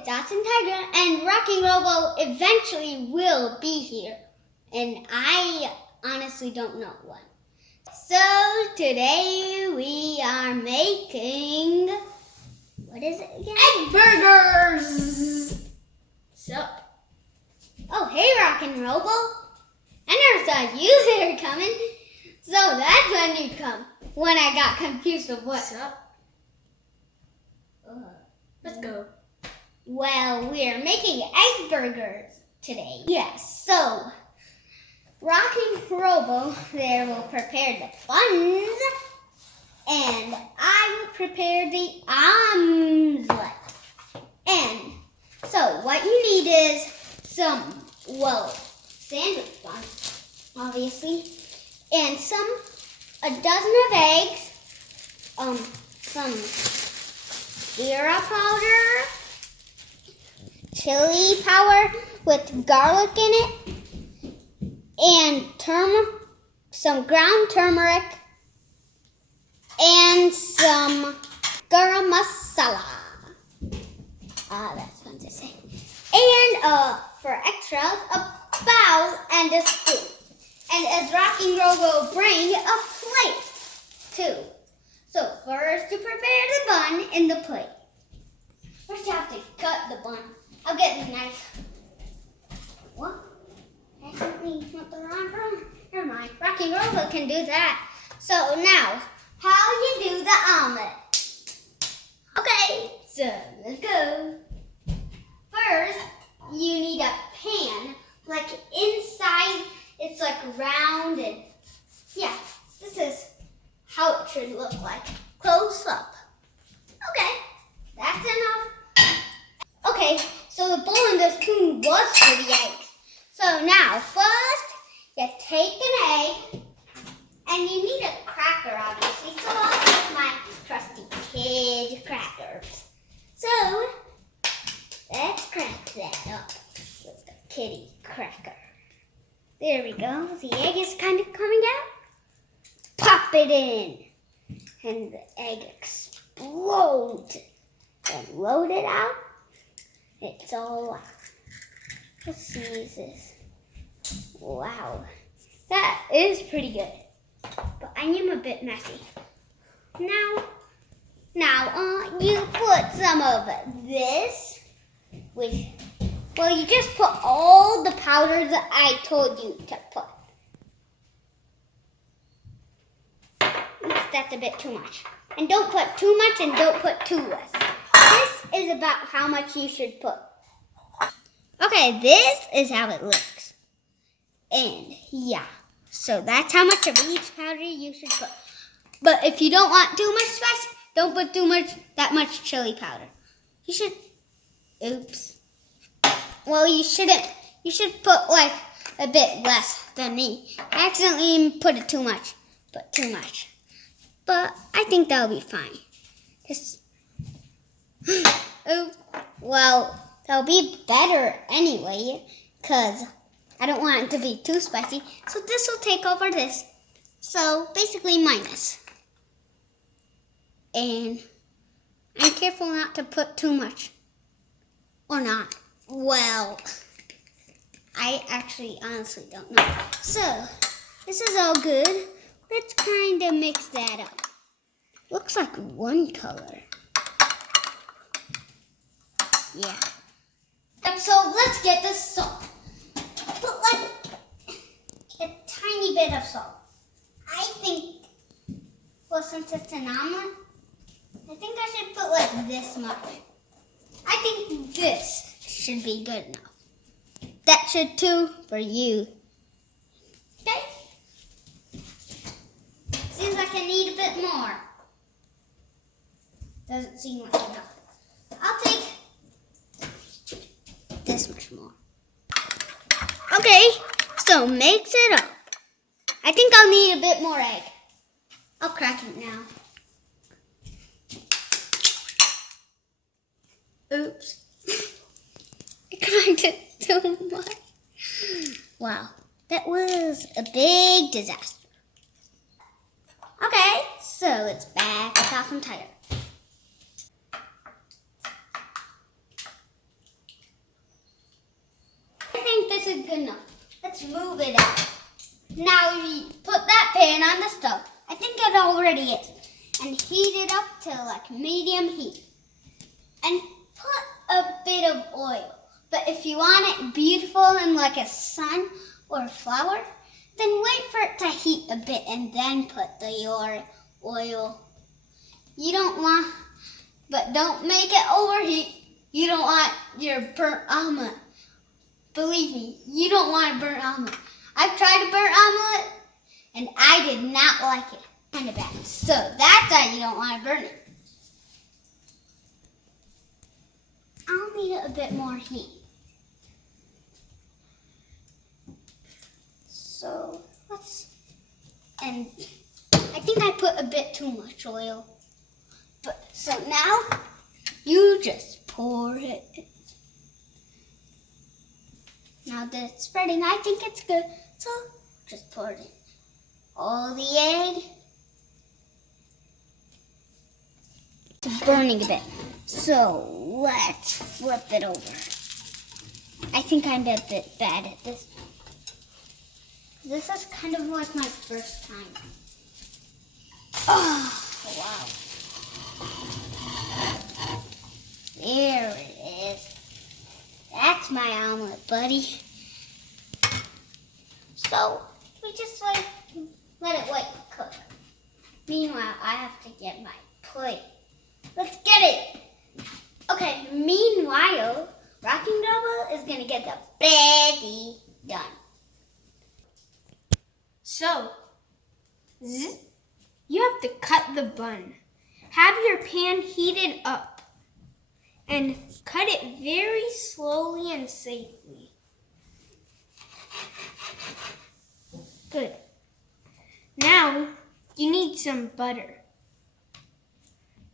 it's Austin Tiger, and Rocking Robo eventually will be here. And I honestly don't know when. So today we are making, what is it again? Eggburgers! Sup? Oh, hey Rocking Robo. I never saw you there coming. So that's when you come. When I got confused with what? Sup? Let's go. Well, we're making egg burgers today. Yes, so Rocking Robo there will prepare the buns, and I will prepare the omelet. And so what you need is some, sandwich buns, obviously, and a dozen of eggs, some Zira powder, chili powder with garlic in it, and some ground turmeric, and some garam masala. That's fun to say. And for extras, a bowl and a spoon. And as Rocking Robo bring a plate too. So first to prepare the bun in the plate. First you have to cut the bun. I'll get the knife. What? Accidentally went the wrong room. Never mind. Rocking Robo can do that. So now, how you do the omelet. Okay, so let's go. First, you need a pan. Like inside, it's like round and yeah, this is how it should look like. Close up. Okay, that's enough. Okay, so the bowl and the spoon was for the eggs. So now, first, you take an egg, and you need a cracker, obviously. So I'll take my trusty kid crackers. So, let's crack that up with the kitty cracker. There we go. The egg is kind of coming out. Pop it in, and the egg explodes. Then load it out. It's all out. Let's see this. Wow, that is pretty good. But I am a bit messy. Now, you put some of this, you just put all the powder that I told you to put. Oops, that's a bit too much. And don't put too much and don't put too less. This is about how much you should put. Okay, this is how it looks. And yeah, so that's how much of each powder you should put. But if you don't want too much spice, don't put that much chili powder. You should, well, you shouldn't. You should put like a bit less than me. I accidentally put it too much. But I think that'll be fine. That'll be better anyway, because I don't want it to be too spicy. So this will take over this. So basically minus. And I'm careful not to put too much. Or not. Well, I actually honestly don't know. So, this is all good. Let's kind of mix that up. Looks like one color. Yeah. So let's get the salt. Put like a tiny bit of salt. I think, since it's an omelet, I think I should put like this much. I think this should be good enough. That should too for you. Okay? Seems like I need a bit more. Doesn't seem like enough. I'll take this much more. Okay, so mix it up. I think I'll need a bit more egg. I'll crack it now. Oops. I cracked it too much. Wow, that was a big disaster. Okay, so it's back at Austin Tiger. this is good enough. Let's move it out. Now we put that pan on the stove. I think it already is. And heat it up to like medium heat. And put a bit of oil. But if you want it beautiful and like a sun or a flower, then wait for it to heat a bit and then put the oil. You don't want, but don't make it overheat. You don't want your burnt omelet. Believe me, you don't want a burnt omelet. I've tried a burnt omelet and I did not like it. Kind of bad. So that's why you don't want to burn it. I'll need a bit more heat. So and I think I put a bit too much oil. But so now you just pour it. Now that it's spreading, I think it's good. So just pour it in. All the egg. It's burning a bit. So let's flip it over. I think I'm a bit bad at this. This is kind of like my first time. Oh, wow. There it is. That's my omelet, buddy. So we just let it cook. Meanwhile, I have to get my plate. Let's get it. Okay, meanwhile, Rocking Robo is going to get the patty done. So, you have to cut the bun. Have your pan heated up and cut it very slowly and safely. Good. Now, you need some butter.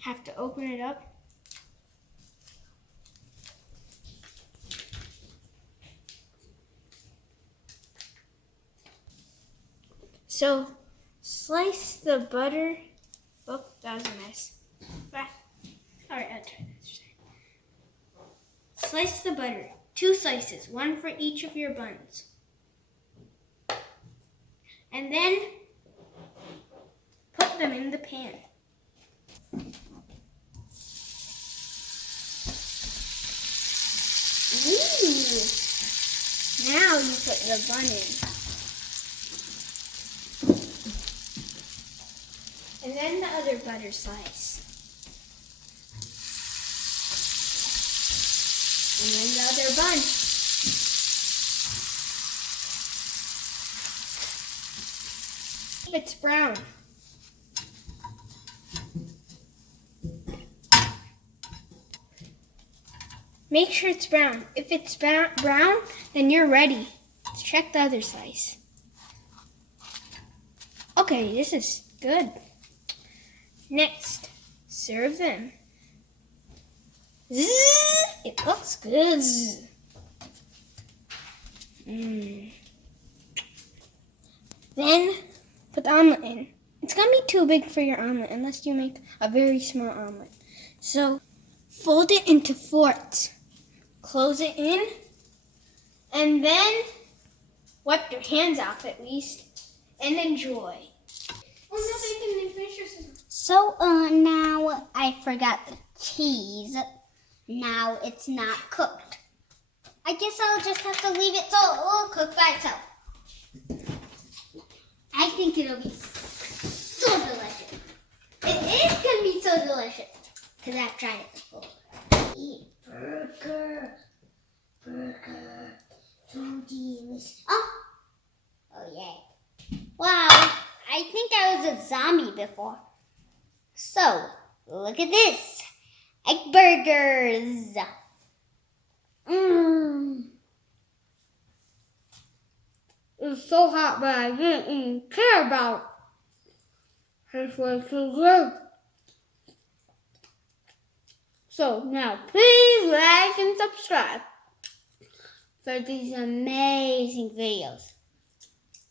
Have to open it up. So, slice the butter. Oh, that was a mess. All right, I'll try this. Slice the butter. 2 slices, 1 for each of your buns. And then put them in the pan. Ooh. Now you put the bun in. And then the other butter slice. And then the other bun. It's brown. Make sure it's brown. If it's brown, then you're ready. Let's check the other slice. Okay, this is good. Next, serve them. It looks good. Then, put the omelet in. It's going to be too big for your omelet unless you make a very small omelet. So, fold it into forks. Close it in. And then, wipe your hands off at least. And enjoy. Oh no, they didn't finish your scissors. So now I forgot the cheese. Now it's not cooked. I guess I'll just have to leave it so it will cook by itself. I think it'll be so delicious. It is going to be so delicious because I've tried it before. Eat burger. So delicious. Oh yeah. Wow. I think I was a zombie before. So, look at this. Eggburgers. It's so hot, but I didn't even care about it. It was so good. So, now please like and subscribe For these amazing videos.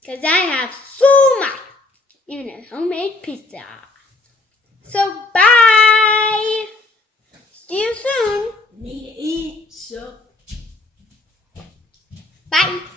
Because I have so much. Even a homemade pizza. So, bye. See you soon. Need to eat, so Bye.